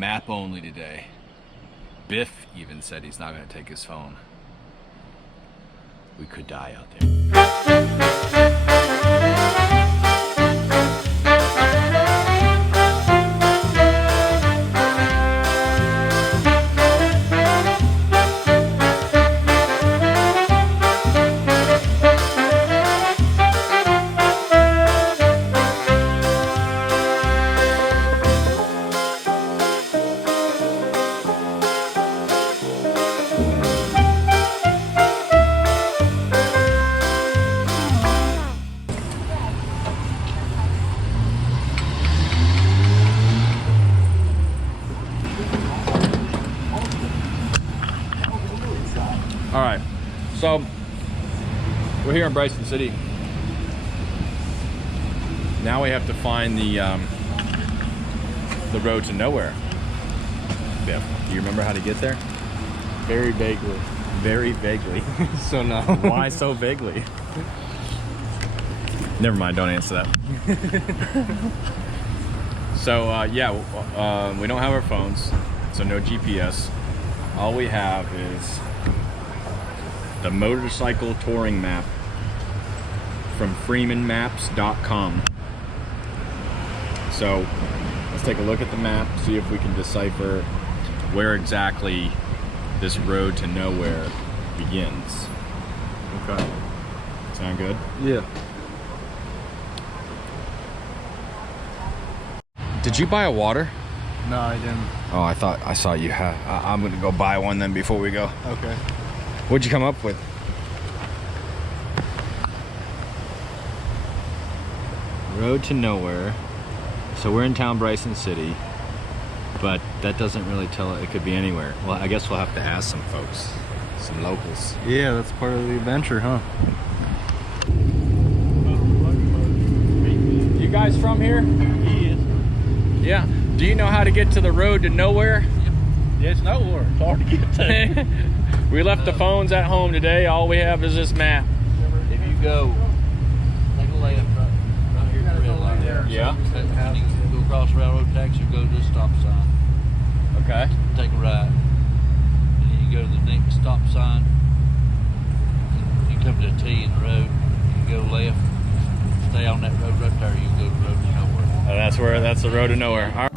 Map only today. Biff even said he's not going to take his phone. We could die out there. All right, so we're here in Bryson City. Now we have to find the road to nowhere. Biff, do you remember how to get there? Very vaguely. Very vaguely. So no. Why so vaguely? Never mind, don't answer that. So yeah, we don't have our phones, so no GPS. All we have is the motorcycle touring map from freemanmaps.com. So let's take a look at the map, see if we can decipher where exactly this road to nowhere begins. Okay. Sound good? Yeah. Did you buy a water? No, I didn't. Oh, I thought I saw you have. I'm gonna go buy one then before we go. Okay. What'd you come up with? Road to nowhere. So we're in town, Bryson City, but that doesn't really tell it. It could be anywhere. Well, I guess we'll have to ask some folks, some locals. Yeah, that's part of the adventure, huh? You guys from here? He is. Yeah. Do you know how to get to the road to nowhere? Yeah, it's nowhere. It's hard to get to. We left the phones at home today. All we have is this map. If you go, take a left right here at the red line there. Yeah. You can go across railroad tracks or go to the stop sign. Okay. Take a right. And then you go to the next stop sign. You come to a T in the road. You go left. Stay on that road right there. You go to the road to nowhere. Oh, that's the road to nowhere. All right.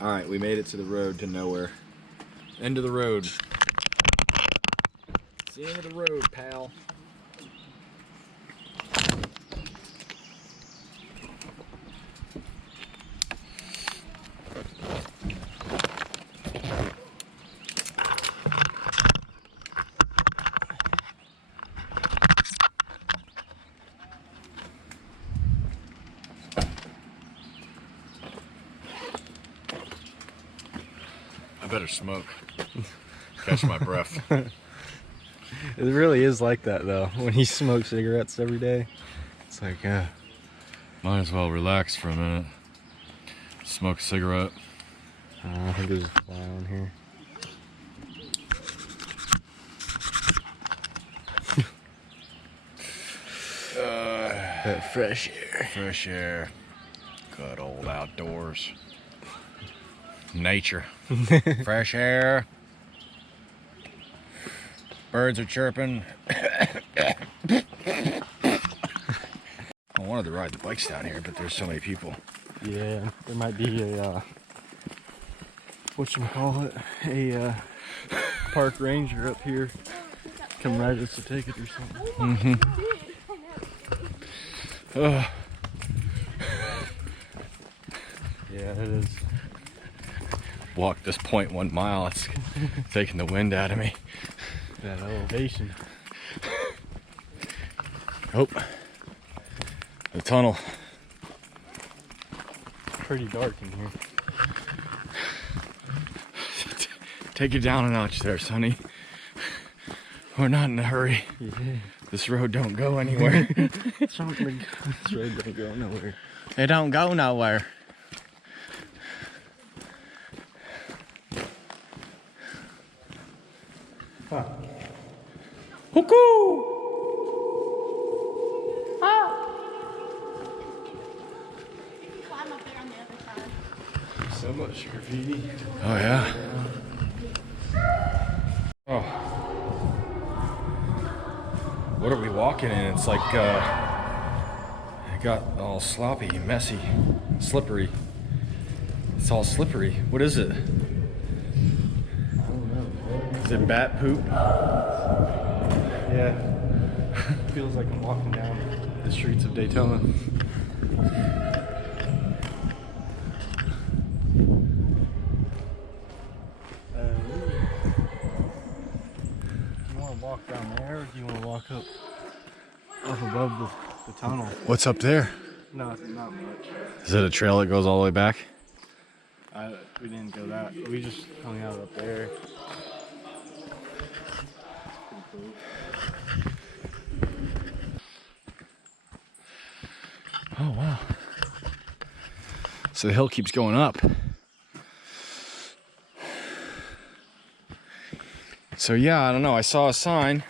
All right, we made it to the road to nowhere. End of the road. It's the end of the road, pal. I better smoke. Catch my breath. It really is like that, though. When you smoke cigarettes every day, it's like, Might as well relax for a minute. Smoke a cigarette. I think there's a fly on here. That fresh air. Fresh air. Good old outdoors. Nature. Fresh air. Birds are chirping. I wanted to ride the bikes down here, but there's so many people. Yeah, there might be a whatchamacallit, a park ranger up here come ride us a ticket or something. Mm-hmm. Ugh. Yeah, it is. Walked this 0.1 mile. It's taking the wind out of me. That elevation. Oh, the tunnel. Pretty dark in here. Take it down a notch there, Sonny. We're not in a hurry. Yeah. This road don't go anywhere. This road don't go nowhere. It don't go nowhere. Huh. Cuckoo! Climb up there on the other side. So much graffiti. Oh yeah. Oh. What are we walking in? It's like it got all sloppy, messy, slippery. It's all slippery. What is it? I don't know. Is it bat poop? Yeah. Feels like I'm walking down the streets of Daytona. Do you want to walk down there, or do you want to walk up above the tunnel? What's up there? Not much. Is it a trail that goes all the way back? We didn't go that. We just hung out up there. Oh wow. So the hill keeps going up. So yeah, I don't know. I saw a sign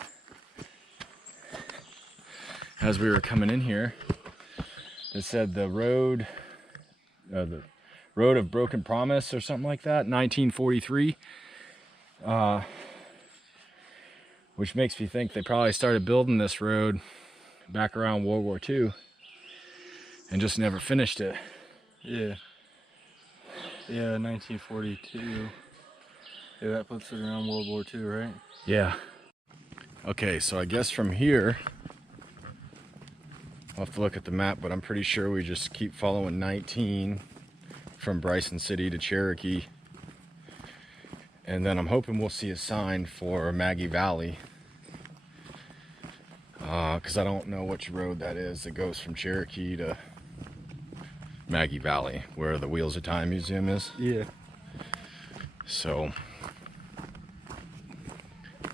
as we were coming in here that said the road of Broken Promise or something like that, 1943. Which makes me think they probably started building this road back around World War II and just never finished it. Yeah. Yeah, 1942. Yeah, that puts it around World War II, right? Yeah. Okay, so I guess from here, I'll have to look at the map, but I'm pretty sure we just keep following 19 from Bryson City to Cherokee. And then I'm hoping we'll see a sign for Maggie Valley. Because I don't know which road that is that goes from Cherokee to Maggie Valley, where the Wheels of Time Museum is. Yeah. So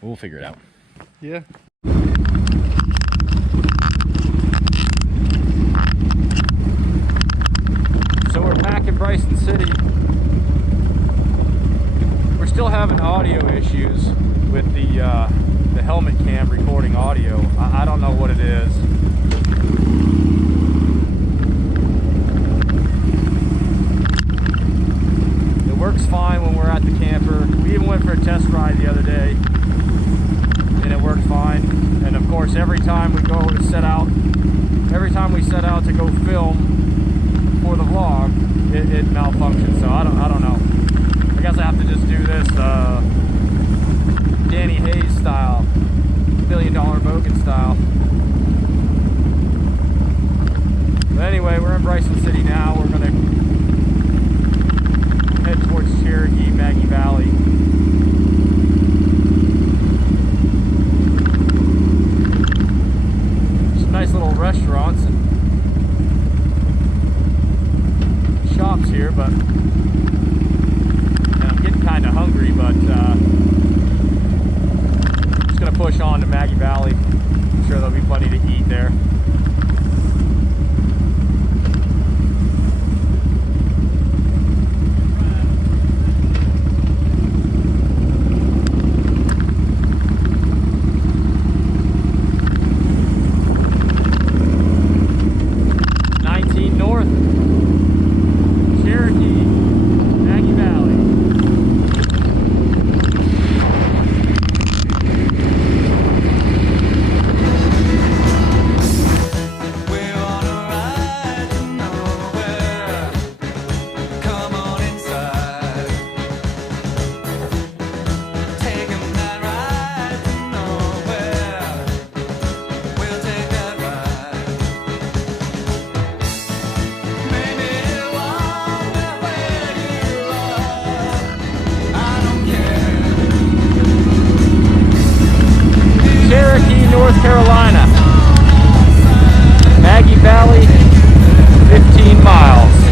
we'll figure it out. Yeah. So we're back in Bryson City. We're still having audio issues with the helmet cam recording audio. I don't know what it is. It works fine when we're at the camper. We even went for a test ride the other day, and it worked fine. And of course, every time we set out to go film for the vlog, it malfunctions. So I don't know. I guess I have to just do this Danny Hayes style, $1 Billion Bogan style. But anyway, we're in Bryson City now. We're gonna head towards Cherokee, Maggie Valley. Some nice little restaurants and shops here, but I'm getting kind of hungry, but just gonna push on to Maggie Valley. I'm sure there'll be plenty to eat there. North Carolina. Maggie Valley, 15 miles.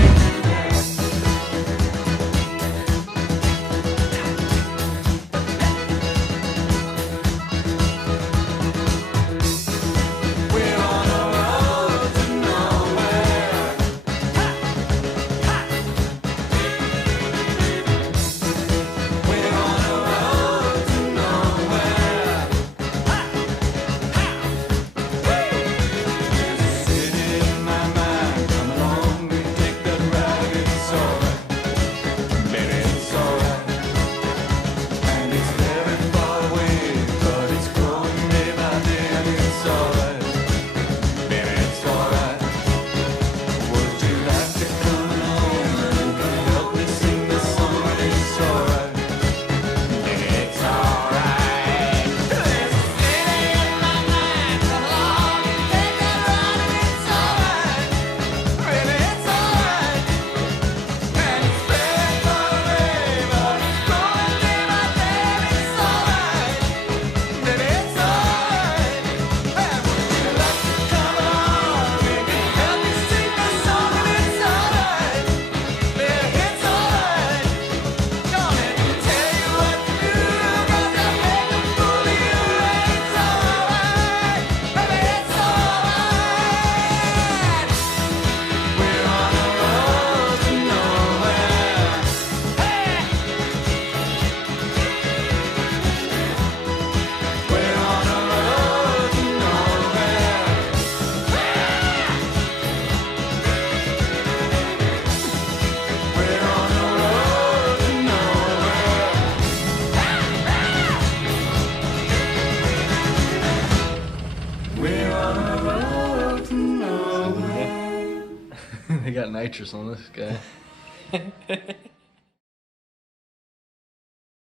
They got nitrous on this guy.